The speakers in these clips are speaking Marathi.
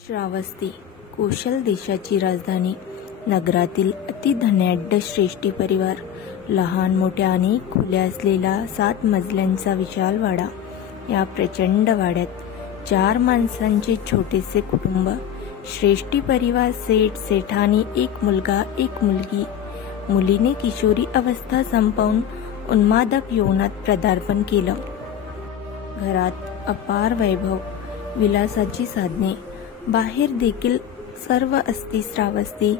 श्रावस्ती कौशल देशाची राजधानी. नगरातील अतिधनाढ्य श्रेष्ठी परिवार. लहान मोठ्या अनेक खोल्या असलेला 7 मजल्यांचा विशाल वाडा. या प्रचंड वाड्यात 4 माणसांचे छोटेसे कुटुंब. श्रेष्ठी परिवार सेठ सेठानी, एक मुलगा एक मुलगी. मुलीने किशोरी अवस्था संपवून उन्मादक यौवनात पदार्पण केलं. घरात अपार वैभव, विलासाची साधने. बाहेर देखील सर्व असते श्रावस्ती.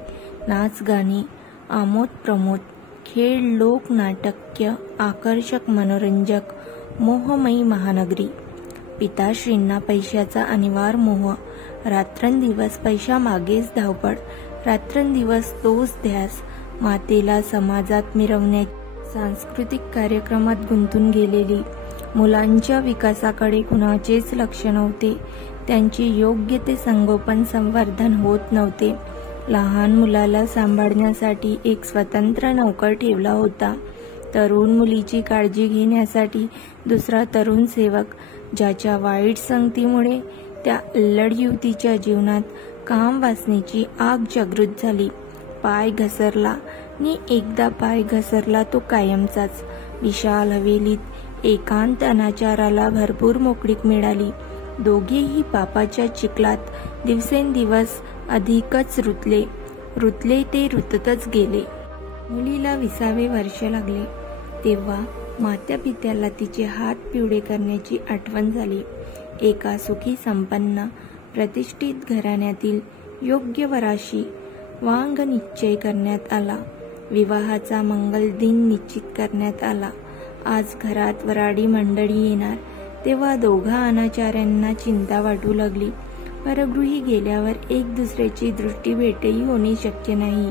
नाच गाणी, आमोद प्रमोद, खेळ, लोक, नाटक्य, आकर्षक मनोरंजक, मोहमयी महानगरी. पिताश्रींना पैशाचा अनिवार्य मोह. रात्रंदिवस पैशामागेच धावपळ. रात्रंदिवस तोच ध्यास. मातेला समाजात मिरवण्यात, सांस्कृतिक कार्यक्रमात गुंतून गेलेली. मुलांच्या विकासाकडे कुणाचेच लक्ष नव्हते. त्यांचे योग्य ते संगोपन संवर्धन होत नव्हते. लहान मुलाला सांभाळण्यासाठी एक स्वतंत्र नौकर ठेवला होता. तरुण मुलीची काळजी घेण्यासाठी दुसरा तरुण सेवक. ज्याच्या वाईट संगतीमुळे त्या अल्लड युवतीच्या जीवनात काम वासनेची आग जागृत झाली. पाय घसरला नि एकदा पाय घसरला तो कायमचाच. विशाल हवेलीत एकांत अनाचाराला भरपूर मोकळीक मिळाली. दोघेही पापाच्या चिखलात दिवसेंदिवस अधिकच रुतले ते रुततच गेले. मुलीला 20वे वर्ष लागले तेव्हा मात्यापित्याला तिचे हात पिवळे करण्याची आठवण झाली. एका सुखी संपन्न प्रतिष्ठित घराण्यातील योग्य वराशी वांग निश्चय करण्यात आला. विवाहाचा मंगल दिन निश्चित करण्यात आला. आज घरात वराडी मंडळी येणार तेव्हा दोघा अनाचार्यांना चिंता वाटू लागली. परगृही गेल्यावर एक दुसऱ्याची दृष्टी भेटही होणे शक्य नाही.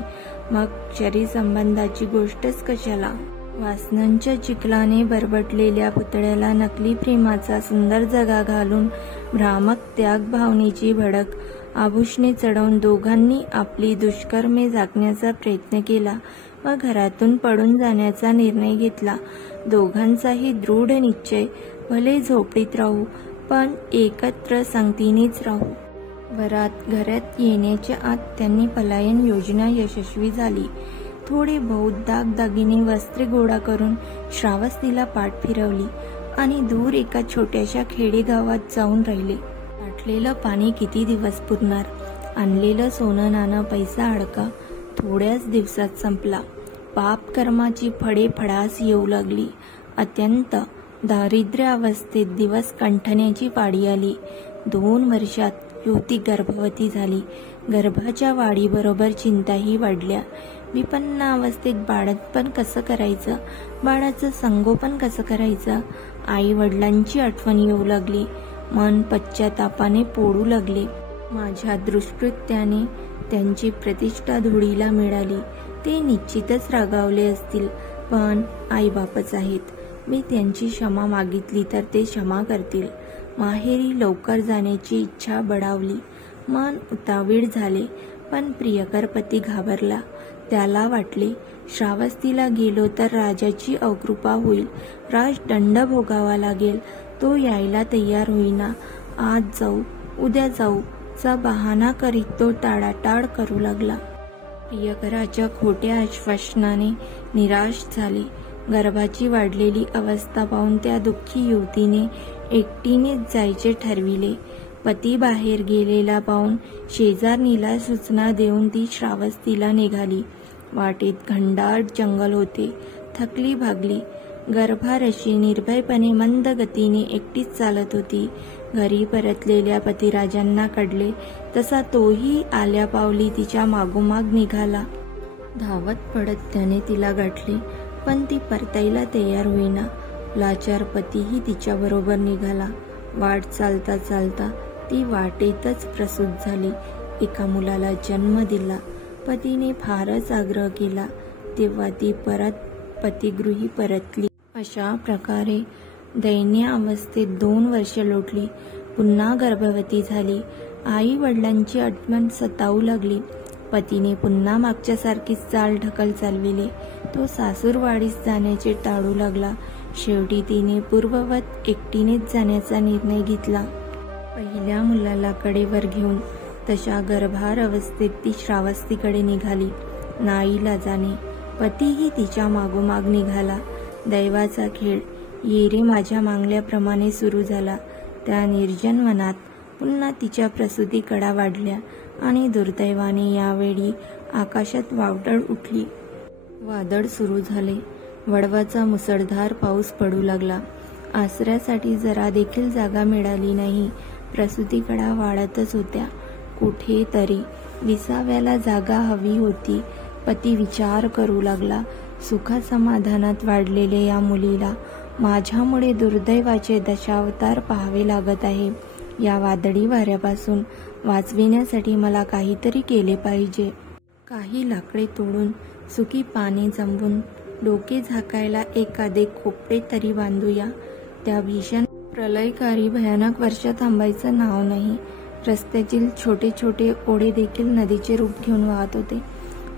मग शरीर संबंधाची गोष्टच कशाला. वासनांच्या चिखलाने बरबटलेल्या पुतळ्याला नकली प्रेमाचा सुंदर जगा घालून भ्रामक त्याग भावनेची भडक आभूषणे चढवून दोघांनी आपली दुष्कर्मे झाकण्याचा प्रयत्न केला व घरातून पडून जाण्याचा निर्णय घेतला. दोघांचाही दृढ निश्चय, भले झोपडीत राहू पण एकत्र संगतीनेच राहू. घरात येण्याच्या आत त्यांनी पलायन योजना यशस्वी झाली. थोडे बहुत दागदागिने वस्त्रे गोळा करून श्रावस्तीला पाठ फिरवली आणि दूर एका छोट्याशा खेडेगावात जाऊन राहिले. साठलेलं पाणी किती दिवस पुरणार. आणलेलं सोनं नाणं पैसा अडका थोड्याच दिवसात संपला. पाप कर्माची फळे फडास येऊ लागली. अत्यंत दारिद्र्य अवस्थेत दिवस कंठण्याची पाळी आली. 2 वर्षात युवती गर्भवती झाली. गर्भाच्या वाढीबरोबर चिंताही वाढल्या. विपन्न अवस्थेत बाळंतपण कसं करायचं, बाळाचं संगोपन कसं करायचं. आई वडिलांची आठवण येऊ लागली. मन पश्चातापाने पोळू लागले. माझ्या दुष्कृत्याने त्यांची प्रतिष्ठा धुळीला मिळाली. ते निश्चितच रागावले असतील, पण आईबापच आहेत. मी त्यांची क्षमा मागितली तर ते क्षमा करतील. माहेरी लवकर जाण्याची इच्छा बळावली. मन उतावीळ झाले. पण प्रियकर पती घाबरला. त्याला वाटले श्रावस्तीला गेलो तर राजाची अकृपा होईल, राजदंड भोगावा लागेल. तो यायला तयार होईना. आज जाऊ उद्या जाऊ चा बहाणा करीत तो टाळाटाळ करू लागला. प्रियकराच्या खोट्या आश्वासनाने निराश झाले. गर्भाची वाढलेली अवस्था पाहून त्या दुःखी युवतीने एकटीनेच जायचे ठरविले. पती बाहेर गेलेला पाहून शेजारणीला सूचना देऊन ती श्रावस्तीला निघाली. वाटेत घनदाट जंगल होते. थकली भागली गर्भारशी निर्भयपणे मंद गतीने एकटीच चालत होती. घरी परतलेल्या पतिराजांना कळले तसा तोही आल्या पावली तिच्या मागोमाग निघाला. धावत पडत त्याने तिला गाठले पण ती परतायला तयार होईना. लाचार पतीही तिच्याबरोबर निघाला. वाट चालता चालता ती वाटेतच प्रसूत झाली. एका मुलाला जन्म दिला. पतीने फारच आग्रह केला तेव्हा ती परत पतिगृही परतली. अशा प्रकारे दयनीय अवस्थेत 2 वर्ष लोटली. पुन्हा गर्भवती झाली. आई वडिलांची आठवण सतावू लागली. पतीने पुन्हा मागच्यासारखीच चाल ढकल चालविले. तो सासूरवाडीस जाण्याचे टाळू लागला. शेवटी तिने पूर्ववत एकटीनेच जाण्याचा निर्णय घेतला. पहिल्या मुलाला कडेवर घेऊन तशा गर्भार अवस्थेत ती श्रावस्तीकडे निघाली. नाईलाजाने पतीही तिच्या मागोमाग निघाला. दैवाचा खेळ ये रे माझ्या मागल्याप्रमाणे सुरू झाला. त्या निर्जन वनात पुन्हा तिच्या प्रसूती कडा वाढल्या आणि दुर्दैवाने यावेळी आकाशात वावटळ उठली. वादळ सुरू झाले. वळवाचा मुसळधार पाऊस पडू लागला. आसऱ्यासाठी जरा देखील जागा मिळाली नाही. प्रसूतीकडा वाढतच होत्या. कुठे तरी विसाव्याला जागा हवी होती. पती विचार करू लागला. सुखासमाधानात वाढलेल्या या मुलीला माझ्यामुळे दुर्दैवाचे दशावतार पाहावे लागत आहे. या वादळी वाऱ्यापासून वाचविण्यासाठी मला काहीतरी केले पाहिजे. काही लाकडे तोडून सुकी पाने जमवून डोके झाकायला एखादे खोपटे तरी बांधूया. त्या भीषण प्रलयकारी भयानक वर्ष थांबायचं नाव नाही. रस्त्यातील छोटे छोटे ओढे देखील नदीचे रूप घेऊन वाहत होते.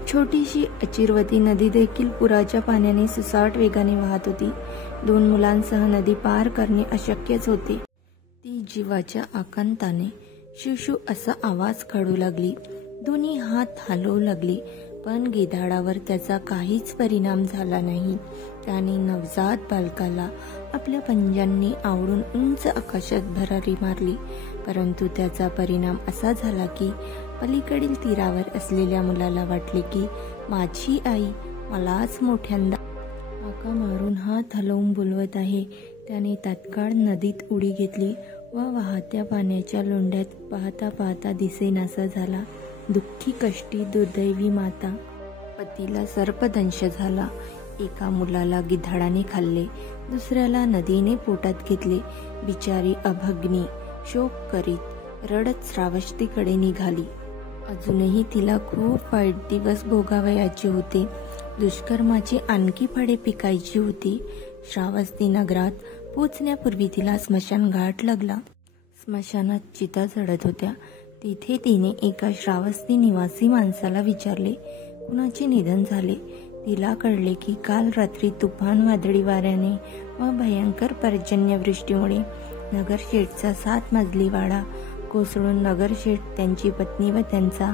छोटीशी अचिरवती नदी देखील पुराच्या पाण्याने सुसाट वेगाने वाहत होती. 2 मुलांसह नदी पार करणे अशक्यच होते. ती जीवाच्या आकांताने शुशू असा आवाज काढू लागली. दोन्ही हात हलवू लागली, पण गिधाडावर त्याचा काहीच परिणाम झाला नाही. त्याने नवजात बालकाला आपल्या पंजांनी आवळून उंच आकाशात भरारी मारली. परंतु त्याचा परिणाम असा झाला की पलीकडील तीरावर असलेल्या मुलाला वाटले की माझी आई मलाच मोठ्यांदा हाका मारून हात हलवून बोलवत आहे. त्याने तात्काळ नदीत उडी घेतली व वाहत्या पाण्याच्या लोंढ्यात पाहता पाहता दिसेनासा झाला. दुःखी कष्टी दुर्दैवी माता. पतीला सर्पदंश झाला. एका मुलाला गिधाडाने खाल्ले, दुसऱ्याला नदीने पोटात घेतले. बिचारी अभग्नी शोक करीत रडत श्रावस्तीकडे निघाली. अजूनही तिला खूप वाईट दिवस भोगावयाचे होते. दुष्कर्माची आणखी फळे पिकायची होती. श्रावस्ती नगरात पोचण्यापूर्वी तिला स्मशानघाट लागला. स्मशानात चिता जळत होत्या. तिथे तिने एका श्रावस्ती निवासी माणसाला विचारले, कुणाचे निधन झाले. तिला कळले की काल रात्री तुफान वादळी वाऱ्याने व भयंकर पर्जन्यवृष्टीमुळे नगरशेठचा 7 मजली वाडा कोसळून नगरशेठ, त्यांची पत्नी व त्यांचा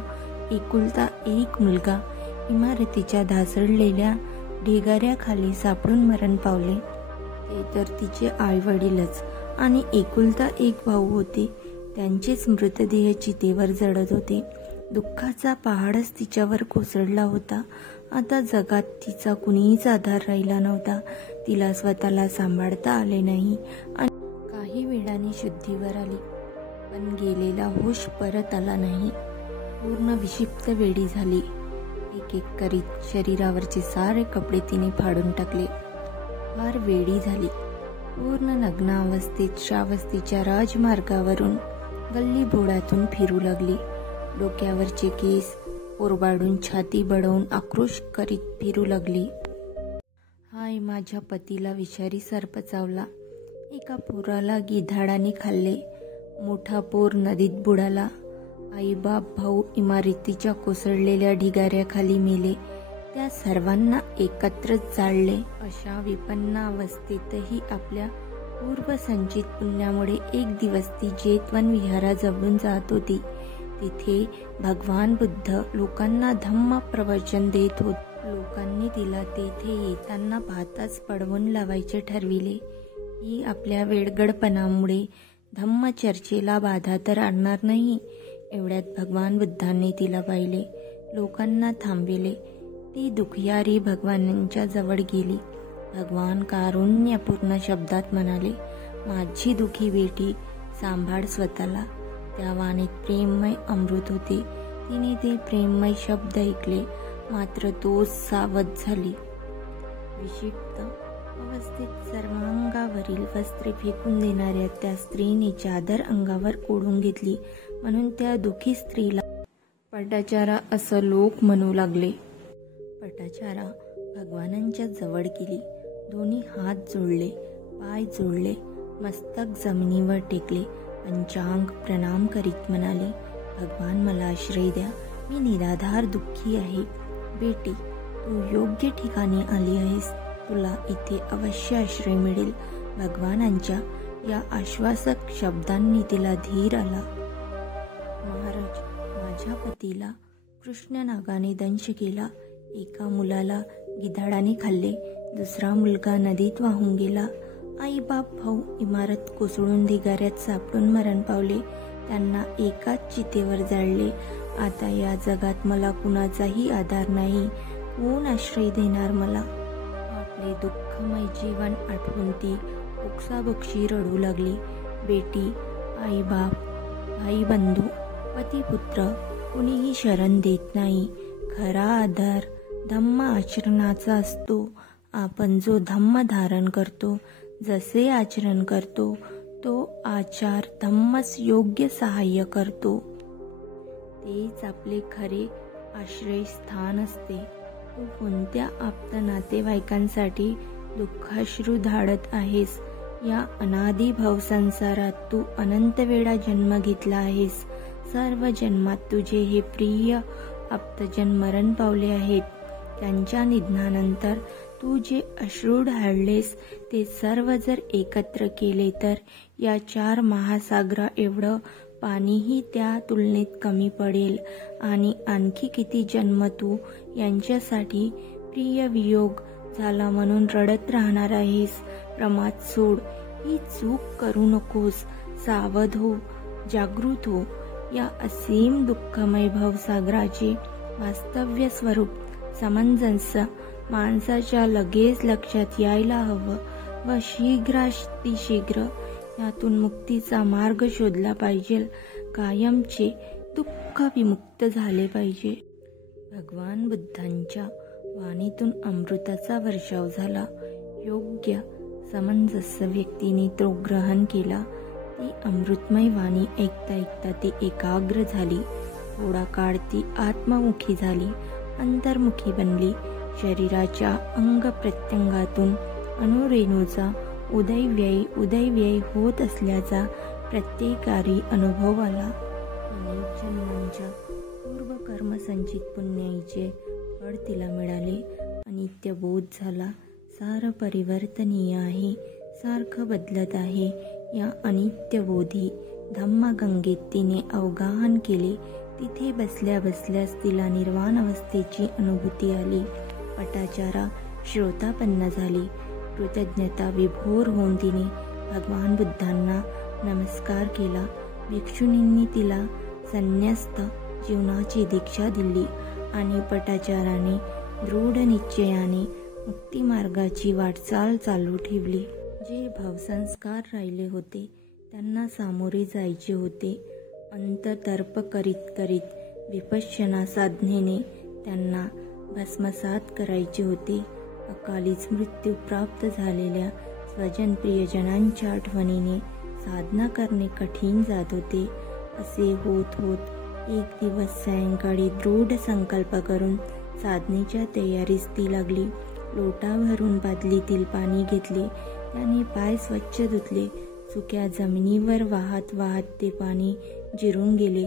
एकुलता एक मुलगा इमारतीच्या ढासळलेल्या ढिगाऱ्याखाली सापडून मरण पावले. ते तर तिचे आईवडीलच आणि एकुलता एक भाऊ होते. त्यांचेच मृतदेह चितेवर जळत होते. दुःखाचा पहाडच तिच्यावर कोसळला होता. आता जगात तिचा कुणीच आधार राहिला नव्हता. तिला स्वतःला सांभाळता आले नाही आणि काही वेळाने शुद्धीवर आली, पण गेलेला होश परत आला नाही. पूर्ण विक्षिप्त वेडी झाली. एक एक करीत शरीरावरचे सारे कपडे तिने फाडून टाकले. फार वेडी झाली. पूर्ण नग्न अवस्थेत श्रावस्तीच्या राजमार्गावरून गल्ली बोळातून फिरू लागली. डोक्यावरचे केस ओरबाडून छाती बडवून आक्रोश करीत फिरू लागली. हाय, माझ्या पतीला विषारी सर्प चावला. एका पोराला गिधाडाने खाल्ले. मोठा पोर नदीत बुडाला. आई बाप भाऊ इमारतीच्या कोसळलेल्या ढिगाऱ्याखाली मेले. त्या सर्वांना एकत्रच जाळले. अशा विपन्न अवस्थेतही आपल्या पूर्वसंचित पुण्यामुळे एक दिवस ती जेतवन विहाराजवळून जात होती. तिथे भगवान बुद्ध लोकांना धम्म प्रवचन देत होते. लोकांनी तिला तेथे येताना पाहताच पळवून लावायचे ठरविले. ही आपल्या वेडगडपणामुळे धम्म चर्चेला बाधा तर आणणार नाही. एवढ्यात भगवान बुद्धांनी तिला पाहिले. लोकांना थांबविले. ती दुखियारी भगवानांच्या जवळ गेली. भगवान कारुण्यपूर्ण शब्दात म्हणाले, माझी दुखी बेटी, सांभाळ स्वतःला. त्या वाणीत प्रेममय अमृत होते. तिने ते प्रेममय शब्द ऐकले, मात्र तोच सावध झाली. विक्षिप्त अवस्थेत सर्वांगावरील वस्त्रे फेकून देणाऱ्या त्या स्त्रीने चादर अंगावर ओढून घेतली. म्हणून त्या दुखी स्त्रीला पटाचारा असं लोक म्हणू लागले. पटाचारा भगवानांच्या जवळ गेली. दोन्ही हात जोडले, पाय जोडले, मस्तक जमिनीवर टेकले. पंचांग प्रणाम करीत म्हणाले, भगवान मला आश्रय द्या. मी निराधार दुःखी आहे. बेटी, तू योग्य ठिकाणी आली आहेस. तुला इथे अवश्य आश्रय मिळेल. भगवानांच्या या आश्वासक शब्दांनी तिला धीर आला. महाराज, माझ्या पतीला कृष्णनागाने दंश केला. एका मुलाला गिधाडाने खाल्ले. दुसरा मुलगा नदीत वाहून गेला. आई बाप भाऊ इमारत कोसळून ढिगाऱ्यात सापडून मरण पावले. त्यांना एकाच चितेवर जाळले. आता या जगात मला कुणाचाही आधार नाही. कोण आश्रय देणार मला? आपले दुःखमय जीवन आठवून ती ओक्साबोक्षी रडू लागली. बेटी, आई बाप, भाई बंधू, पती पुत्र कुणीही शरण देत नाही. खरा आधार धम्म आचरणाचा असतो. आपण जो धम्म धारण करतो, जसे आचरण करतो, तो आचार धम्मस योग्य सहाय्य करतो. तेच आपले खरे आश्रयस्थान असते. तू कोणत्या आप्त नातेवाईकांसाठी दुःखाश्रू धाडत आहेस? या अनादी भवसंसारात तू अनंत वेळा जन्म घेतला आहेस. सर्व जन्मात तुझे हे प्रिय आप्तजन मरण पावले आहेत. त्यांच्या निधनानंतर तू जे अश्रू ढाळलेस ते सर्व जर एकत्र केले तर या 4 महासागरा एवढं पाणीही त्या तुलनेत कमी पडेल. आणि आणखी किती जन्म तू यांच्यासाठी प्रिय वियोग झाला म्हणून रडत राहणार आहेस? प्रमाद सोड. ही चूक करू नकोस. सावध हो, जागृत हो. या असीम दुःखमय भवसागराचे वास्तव्य स्वरूप समंजस माणसाच्या लगेच लक्षात यायला हवं व शीघ्रातिशीघ्र यातून मुक्तीचा मार्ग शोधला पाहिजे. कायमचे दुःख विमुक्त झाले पाहिजे. भगवान बुद्धांच्या वाणीतून अमृताचा वर्षाव झाला. योग्य समंजस व्यक्तीने तो ग्रहण केला. ती अमृतमय वाणी ऐकता ऐकता ती एकाग्र झाली. थोडा काळ ती आत्ममुखी झाली, अंतर्मुखी बनली. शरीराच्या अंग प्रत्यंगातून अणुरेणूचा उदयव्ययी होत असल्याचा प्रत्येकारी अनुभव आला. अनेक जन्मांच्या पूर्वकर्म संचित पुण्याईचे फळ तिला मिळाले. अनित्य बोध झाला. सारं परिवर्तनीय आहे, सारखं बदलत आहे. या अनित्य बोधी धम्मगंगेत तिने अवगाहन केले. तिथे बसल्या बसल्याच तिला निर्वाण अवस्थेची अनुभूती आली. पटाचारा श्रोतापन्न झाली. कृतज्ञता विभोर होऊन तिने भगवान बुद्धांना नमस्कार केला. भिक्षुनींनी तिला संन्यस्त जीवनाची दीक्षा दिली आणि पटाचाराने दृढ निश्चयाने मुक्तिमार्गाची वाटचाल चालू ठेवली. जे भवसंस्कार राहिले होते त्यांना सामोरे जायचे होते. अंततर्प करीत करीत विपश्यना साधनेने त्यांना भस्मसात करायचे होते. अकालीच मृत्यू प्राप्त झालेल्या स्वजन प्रियजनांच्या आठवणीने साधना करणे कठीण जात होते. असे होत होत एक दिवस सायंकाळी दृढ संकल्प करून साधनेच्या तयारीस ती लागली. लोटा भरून बादलीतील पाणी घेतले. त्याने पाय स्वच्छ धुतले. सुक्या जमिनीवर वाहत वाहत ते पाणी जिरून गेले.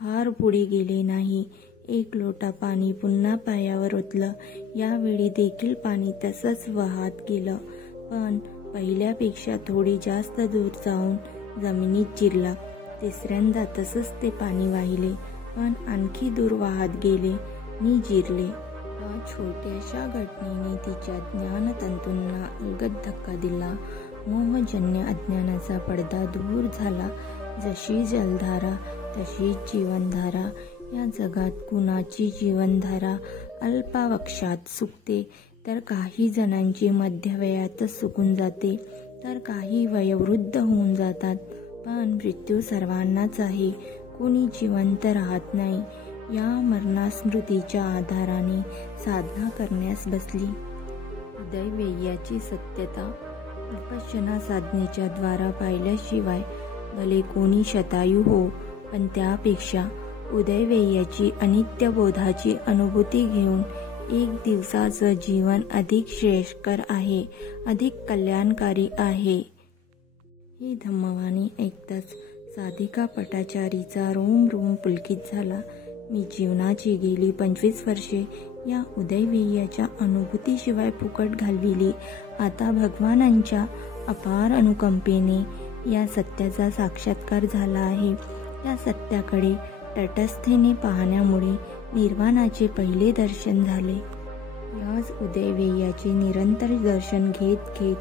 फार पुढे गेले नाही. एक लोटा पाणी पुन्हा पायावर ओतलं. यावेळी देखील पाणी तसंच वाहत गेलं, पण पहिल्यापेक्षा थोडे जास्त दूर जाऊन जमिनीत जिरला. तिसऱ्यांदा तसंच ते पाणी वाहिले, पण आणखी दूर वाहत गेले नि जिरले. या छोट्याशा घटनेने तिच्या ज्ञानतंतूंना अलगद धक्का दिला. मोहजन्य अज्ञानाचा पडदा दूर झाला. जशी जलधारा तशीच जीवनधारा. या जगात कुणाची जीवनधारा अल्पावक्षात सुकते, तर काही जणांची मध्यवयातच सुकून जाते, तर काही वयोवृद्ध होऊन जातात. पण मृत्यू सर्वांनाच आहे. कोणी जिवंत राहत नाही. या मरणास्मृतीच्या आधाराने साधना करण्यास बसली. उदयव्ययाची सत्यता विपश्यना साधनेच्या द्वारा पाहिल्याशिवाय भले कोणी शतायू हो, पण त्यापेक्षा उदयव्ययाची अनित्य बोधाची अनुभूती घेऊन एक दिवसाचं जीवन अधिक श्रेयस्कर आहे, अधिक कल्याणकारी आहे. ही धम्मवाणी ऐकताच साधिका पटाचारीचा रोम रोम पुलकित झाला. मी जीवनाची गेली 25 वर्षे या उदयव्ययाच्या अनुभूतीशिवाय फुकट घालविली. आता भगवानांच्या अपार अनुकंपेने या सत्याचा साक्षात्कार झाला आहे. या सत्याकडे तटस्थेने पाहण्यामुळे निर्वाणाचे पहिले दर्शन झाले. याच उदयवेयाचे निरंतर दर्शन घेत घेत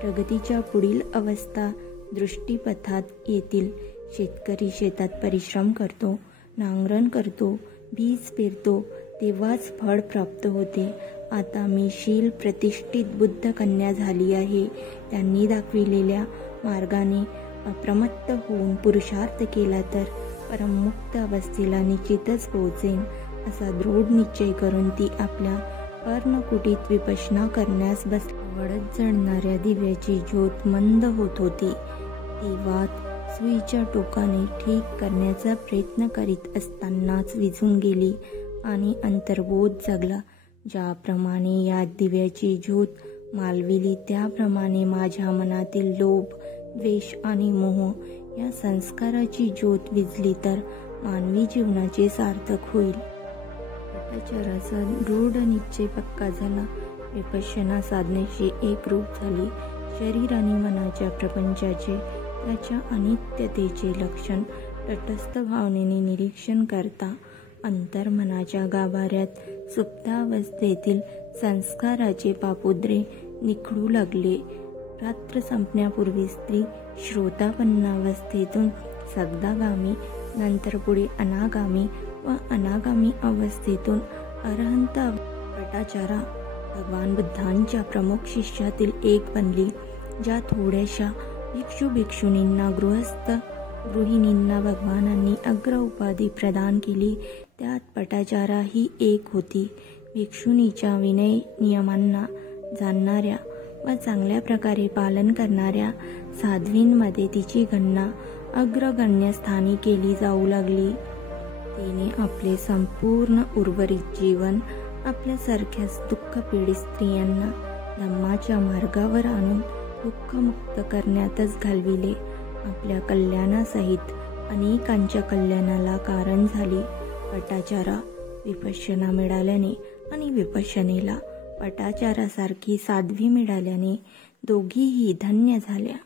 प्रगतीच्या पुढील अवस्था दृष्टीपथात येतील. शेतकरी शेतात परिश्रम करतो, नांगरण करतो, बीज पेरतो, तेव्हाच फळ प्राप्त होते. आता मी शील प्रतिष्ठित बुद्ध कन्या झाली आहे. त्यांनी दाखविलेल्या मार्गाने अप्रमत्त होऊन पुरुषार्थ केला तर परममुक्त अवस्थेला निश्चितच पोहोचेन, असा दृढ निश्चय करून ती आपल्या पर्णकुटीत विपश्यना करण्यास बसली. वळत जळणाऱ्या दिव्याची ज्योत मंद होत होती. ती वात सुईच्या टोकाने ठीक करण्याचा प्रयत्न करीत असतानाच विझून गेली आणि अंतर्बोध जगला. ज्याप्रमाणे या दिव्याची ज्योत मालविली त्याप्रमाणे माझ्या मनातील लोभ, द्वेष आणि मोह या संस्काराची ज्योत विझली तर मानवी जीवनाचे सार्थक होईल. भट्टाचार्याचा दृढ निश्चय पक्का झाला. विपश्यना साधनेची एक रूप झाली. शरीर आणि मनाच्या प्रपंचाचे, त्याच्या अनित्यतेचे लक्षण तटस्थ भावनेने निरीक्षण करता अंतर्मनाच्या गाभाऱ्यात सुप्तावस्थेतील संस्काराचे पापुद्रे निखळू लागले. रात्र संपण्यापूर्वी स्त्री श्रोतापन्नावस्थेतून सगदागामी, नंतर पुढे अनागामी व अनागामी अवस्थेतून अरहंत. भट्टाचार्या भगवान बुद्धांच्या प्रमुख शिष्यातील एक बनली. ज्या थोड्याशा भिक्षू भिक्षुणींना, गृहस्थ गृहिणींना भगवानांनी अग्र उपाधी प्रदान केली त्यात भट्टाचार्या ही एक होती. भिक्षुणीच्या विनय नियमांना जाणणाऱ्या व चांगल्या प्रकारे पालन करणाऱ्या साध्वींमध्ये तिची गणना अग्रगण्य स्थानी केली जाऊ लागली. तिने आपले संपूर्ण उर्वरित जीवन आपल्यासारख्याच दुःखपीडित स्त्रियांना धम्माच्या मार्गावर आणून दुःखमुक्त करण्यातच घालविले. आपल्या कल्याणासहित अनेकांच्या कल्याणाला कारण झाली. भट्टाचार्या विपश्यना मिळाल्याने आणि विपश्यनेला भट्टाचार्यासारखी साध्वी मिळाल्याने दोघीही धन्य झाल्या.